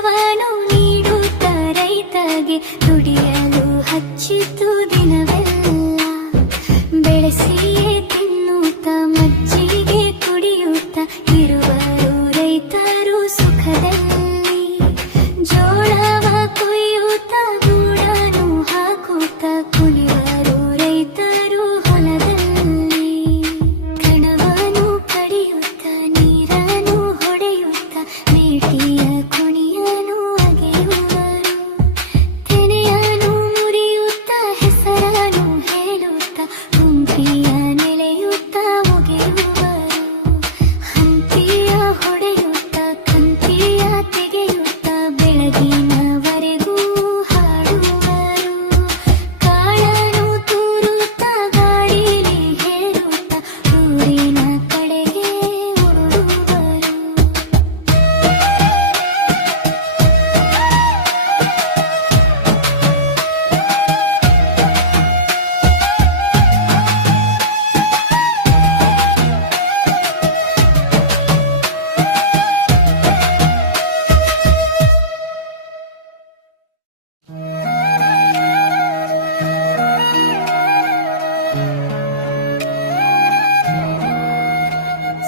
ಸುಖವನ್ನು ನೀಡುತ್ತ ರೈತಗೆ ದುಡಿಯಲು ಹಚ್ಚಿತು ದಿನವೆಲ್ಲ. ಬೆಳೆಸಿಯೇ ತಿನ್ನುತ್ತ ಮಜ್ಜಿಗೆ ಕುಡಿಯುತ್ತ ಇರುವರು ರೈತರು ಸುಖದಲ್ಲಿ. ಜೋಳವ ಕೊಯ್ಯುತ್ತ ಗೂಡನು ಹಾಕುತ್ತ ಕುಣಿವರು ರೈತರು ಹೊಲದಲ್ಲಿ. ಕಣವನು ಕಡಿಯುತ್ತ ನೀರನ್ನು ಹೊಡೆಯುತ್ತ ಮೇಟಿಯ ಕುಣಿಯನು ಅಗೆಯುವರು. ತೆನೆಯನು ಮುರಿಯುತ್ತ ಹೆಸರನು ಹೇಳುತ್ತ ಗುಂಪಿಯ ನೆಲೆಯುತ್ತ ಒಗೆಯುವರು. ಹಂತಿಯ ಹೊಡೆಯುತ್ತ ಕಂತಿಯ ತೆಗೆಯುತ್ತ ಬೆಳಗಿನವರೆಗೂ ಹಾಡುವರು. ಕಾಳನು ತೂರುತ್ತ ಗಾಳಿಲಿ ಹೇಳುತ್ತ ಊರಿನ ಕಡೆಗೆ ಓಡುವರು.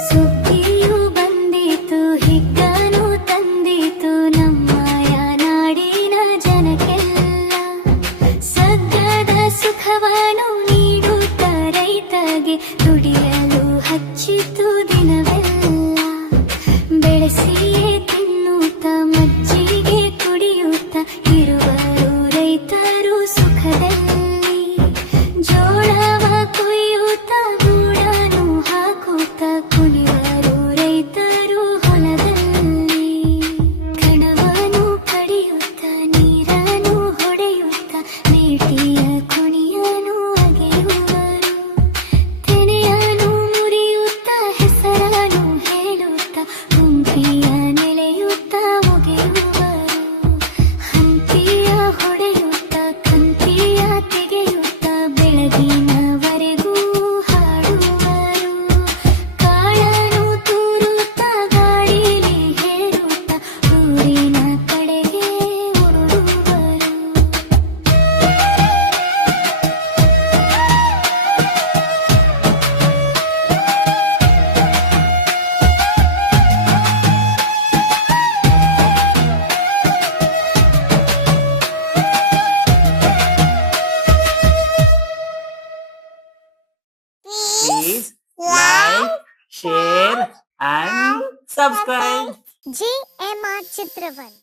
ಸುಗ್ಗಿಯು ಬಂದಿತು ಹಿಗ್ಗನು ತಂದಿತು ನಮ್ಮಯ ನಾಡಿನ ಜನಕ್ಕೆಲ್ಲ. ಸಗ್ಗದ ಸುಖವನ್ನು ನೀಡುತ್ತ ರೈತಗೆ ದುಡಿಯಲು ಹಚ್ಚಿತು ದಿನವೆಲ್ಲ. ಬೆಳೆಸಿಯೇ ತಿನ್ನುತ್ತ ಮಜ್ಜಿಗೆ ಕುಡಿಯುತ್ತ ಇರುವರು ರೈತರು ಸುಖದಲ್ಲಿ. ಜೋಳವ ಕೊಯ್ಯುತ್ತ ಗೂಡನು ಹಾಕುತ್ತ ಕುಣಿವರು ರೈತರು ಹೊಲದಲ್ಲಿ. ಕಣವನು ಕಡಿಯುತ್ತ ನೀರನ್ನು ಹೊಡೆಯುತ್ತ ಮೇಟಿಯ ಕುಣಿಯನು ಅಗೆಯುವರು. ತೆನೆಯನು ಮುರಿಯುತ್ತ ಹೆಸರನು ಹೇಳುತ್ತ ಗುಂಪಿಯ ನೆಲೆಯುತ್ತ ಒಗೆಯುವರು. ಹಂತಿಯ ಹೊಡೆಯುತ್ತ ಕಂತಿಯ ತೆಗೆಯುತ್ತ ಬೆಳಗಿನವರೆಗೂ ಹಾಡುವರು. ಕಾಳನು ತೂರುತ್ತ ಗಾಳಿಲಿ ಹೇಳುತ್ತ ಊರಿನ ಕಡೆಗೆ ಓಡುವರು. Please like, share and subscribe. GMR Chitravan.